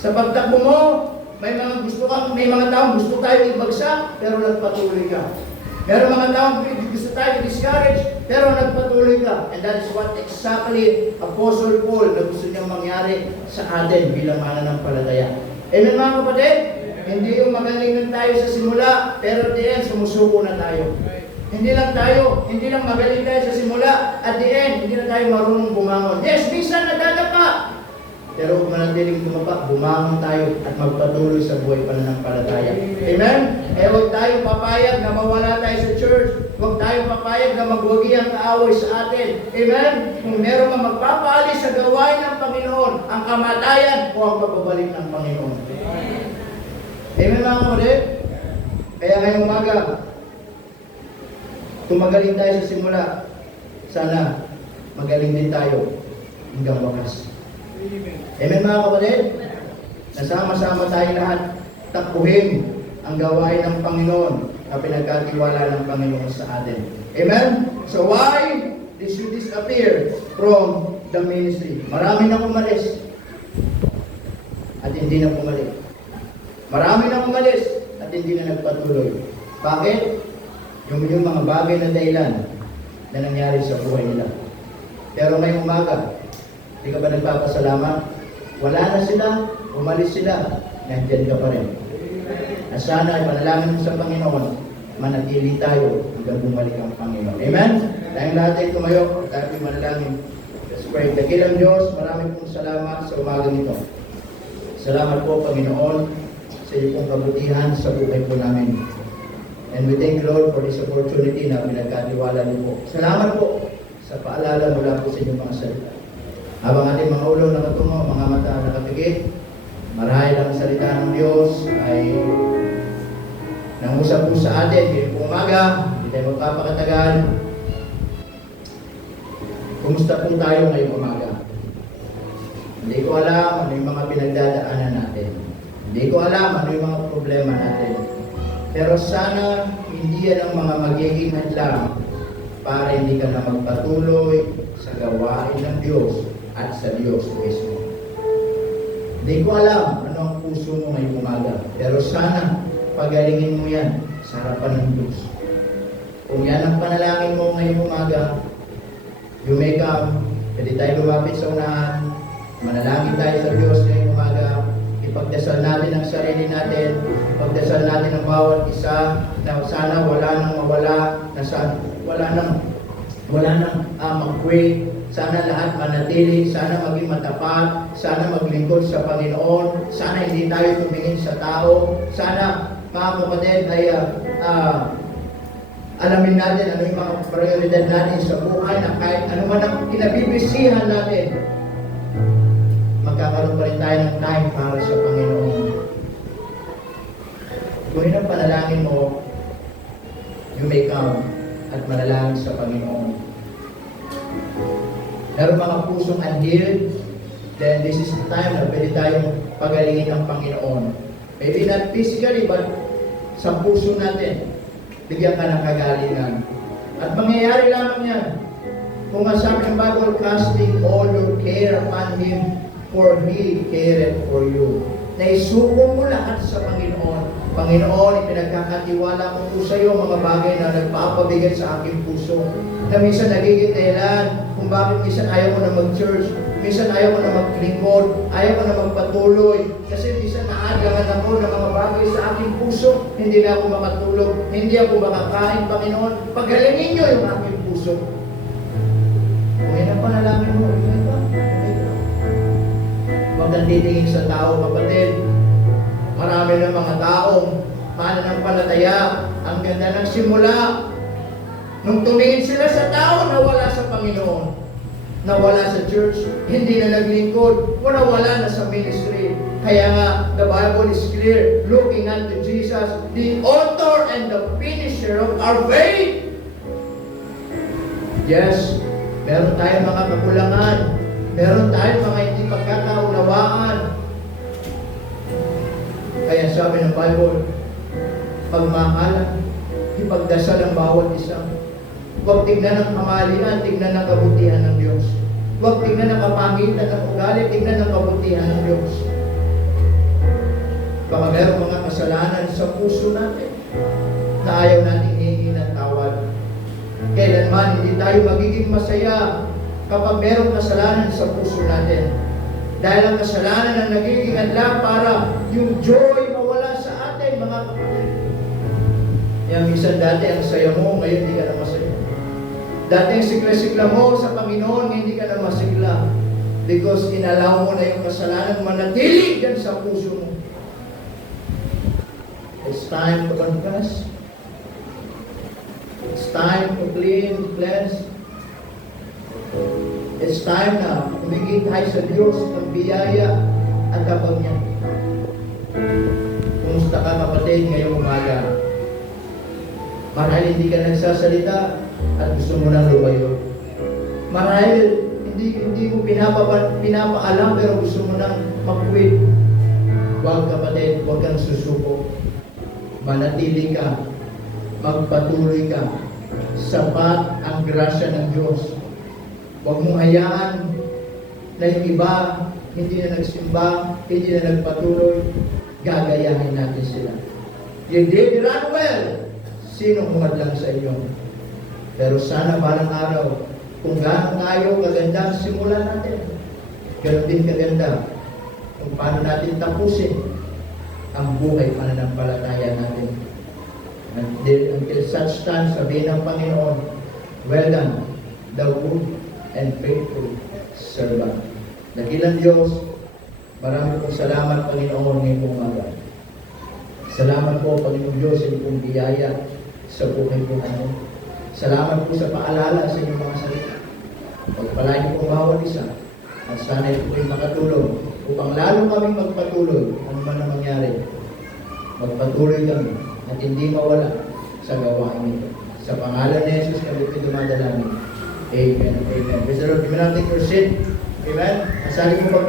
Sa pagtakbo mo, may mga taong gusto tayo ibagsak, pero nagpatuloy ka. Meron mga taong gusto tayo discourage, pero nagpatuloy ka. And that is what exactly Apostle Paul na gusto niyang mangyari sa atin bilang mananampalataya. Amen mga kapatid? Hindi yung magaling lang tayo sa simula, pero at the end, sumusuko na tayo. Hindi lang magaling tayo sa simula, at the end, hindi na tayo marunong bumangon. Yes, minsan nadadapa. Pero kung manatiling tumapak, bumangon tayo at magpatuloy sa buhay pananampalataya. Amen? Huwag tayong papayag na mawala tayo sa church. Huwag tayong papayag na magwagi ang kaaway sa atin. Amen? Kung meron mang magpapaalis sa gawain ng Panginoon, ang kamatayan o ang pagbabalik ng Panginoon. Amen mga kapatid? Kaya ngayong umaga, tumagaling tayo sa simula. Sana magaling din tayo hanggang wakas. Amen mga kapatid? Nasama-sama tayo lahat takbuhin ang gawain ng Panginoon na pinagkatiwala ng Panginoon sa atin. Amen? So why did you disappear from the ministry? Marami na umalis at hindi na bumalik. Marami na umalis at hindi na nagpatuloy. Bakit? yung mga bagay na dahilan na nangyari sa buhay nila. Pero ngayong umaga, hindi ka ba nagpapasalamat? Wala na sila, umalis sila, nandiyan ka pa rin. At sana ay panalangin mo sa Panginoon, manatili tayo hanggang bumalik ang Panginoon. Amen? Tayong lahat ay tumayo, tayo ay manalangin. Let's pray. Dakilang Diyos, maraming pong salamat sa umagang ito. Salamat po, Panginoon, sa iyong pong kabutihan sa buhay po namin. And we thank you, Lord, for this opportunity na pinagkatiwala niyo po. Salamat po sa paalala mula po sa inyong mga salita. Habang ating mga ulo nakatungo, mga mata nakatigit, marahil ang salita ng Diyos ay nangusap po sa atin. Ngayong umaga, hindi tayo magpapakatagal. Kumusta po tayo ngayong umaga? Hindi ko alam ano yung mga pinagdadaanan natin. Hindi ko alam ano yung mga problema natin. Pero sana hindi yan ang mga magiging hadlang para hindi ka na magpatuloy sa gawain ng Diyos at sa Diyos mismo. Hindi ko alam ano ang puso mo ngayong umaga. Pero sana pagalingin mo yan sa harapan ng Diyos. Kung yan ang panalangin mo ngayong umaga, you may come, pwede tayo lumapit sa unahan, manalangin tayo sa Diyos ngayong umaga, ipagdasal natin ang sarili natin, ipagdasal natin ang bawat isa, na sana wala nang mawala, wala nang mag-pray, sana lahat manatili, sana maging matapat, sana maglingkod sa Panginoon, sana hindi tayo tumingin sa tao, sana mga kapatid ay alamin natin ano yung mga prioridad natin sa buhay na kahit ano man ang kinabibisihan natin, magkakaroon pa rin tayo ng time para sa Panginoon. Kung yun ang panalangin mo, you may come at manalangin sa Panginoon. Meron mga pusong unhealed, then this is the time na pwede tayong pagalingin ng Panginoon. Maybe not physically, but sa puso natin, bigyan ka ng kagalingan. At mangyayari lamang yan. Kung nga sabi ng Bible, casting all your care upon Him, for He cared for you. Naisuko mo lahat sa Panginoon. Panginoon, ipinagkakatiwala ko po sa iyo mga bagay na nagpapabigat sa aking puso. Na minsan nagiging dahilan kung bakit minsan ayaw ko na mag-church, minsan ayaw ko na maglingkod, ayaw ko na magpatuloy. Kasi minsan naadlangan ako ng mga bagay sa aking puso. Hindi na ako makatulog, hindi ako makakain, Panginoon. Pagalingin niyo yung aking puso. Kung yan ang panalangin mo, huwag nang titingin sa tao, kapatid. Marami ng mga taong pananampalataya. Ang ganda ng simula. Nung tumingin sila sa tao, nawala sa Panginoon. Nawala sa church, hindi na naglingkod, wala na sa ministry. Kaya nga, the Bible is clear, looking unto Jesus, the author and the finisher of our faith. Yes, meron tayong mga kakulangan, meron tayong mga hindi pagkakaunawaan. Kaya sabi ng Bible, pagmahalan, ipagdasal ang bawat isa. Huwag tignan ng kamalian, tignan ng kabutihan ng Diyos. Huwag tignan ng kapangitan ng ugali, tignan ng kabutihan ng Diyos. Baka meron mga kasalanan sa puso natin na ayaw natin hihingi ng tawad. Kailanman hindi tayo magiging masaya kapag merong kasalanan sa puso natin. Dahil ang kasalanan ang nagiging hadlang para yung joy mawala sa atin, mga kapatid. Kaya minsan dati ang saya mo, ngayon hindi ka na masaya. Dati ang sigla-sigla mo sa Panginoon, hindi ka na masigla. Because inalaw mo na yung kasalanan manatili dyan sa puso mo. It's time to confess. It's time to cleanse. It's time na humigit tayo sa Diyos ng biyaya at kapag niya. Kumusta ka, kapatid, ngayong umaga? Marahil hindi ka nagsasalita at gusto mo nang lumayo. Marahil hindi mo pinapaalam pero gusto mo nang mag-quit. Huwag, kapatid, huwag kang susuko. Manatili ka, magpatuloy ka. Sapat ang grasya ng Diyos. Huwag mong hayaan na yung iba hindi na nagsimba, hindi na nagpatuloy, gagayahin natin sila. You did run well. Sinong humadlang sa inyo? Pero sana balang araw, kung gaano tayo kaganda ang simulan natin, ganoon din kaganda kung paano natin tapusin ang buhay pananampalataya natin. Until such time, sabihin ng Panginoon, well done, thou good and faithful servant. Dakilang Diyos, marami pong salamat, Panginoon, ngayong umaga. Salamat po, Panginoon Diyos, sa iyong biyaya sa buhay po namin. Salamat po sa paalala sa inyong mga salita. Pagpalain niyo po bawat isa at sana ito po'y makatulong upang lalo kaming magpatuloy ano man ang mangyari. Magpatuloy kami at hindi mawala sa gawain ito. Sa pangalan ni Jesus kami ito dumadalangin. Amen. Amen. Praise the Lord. You may now take your seat. Amen. Asali po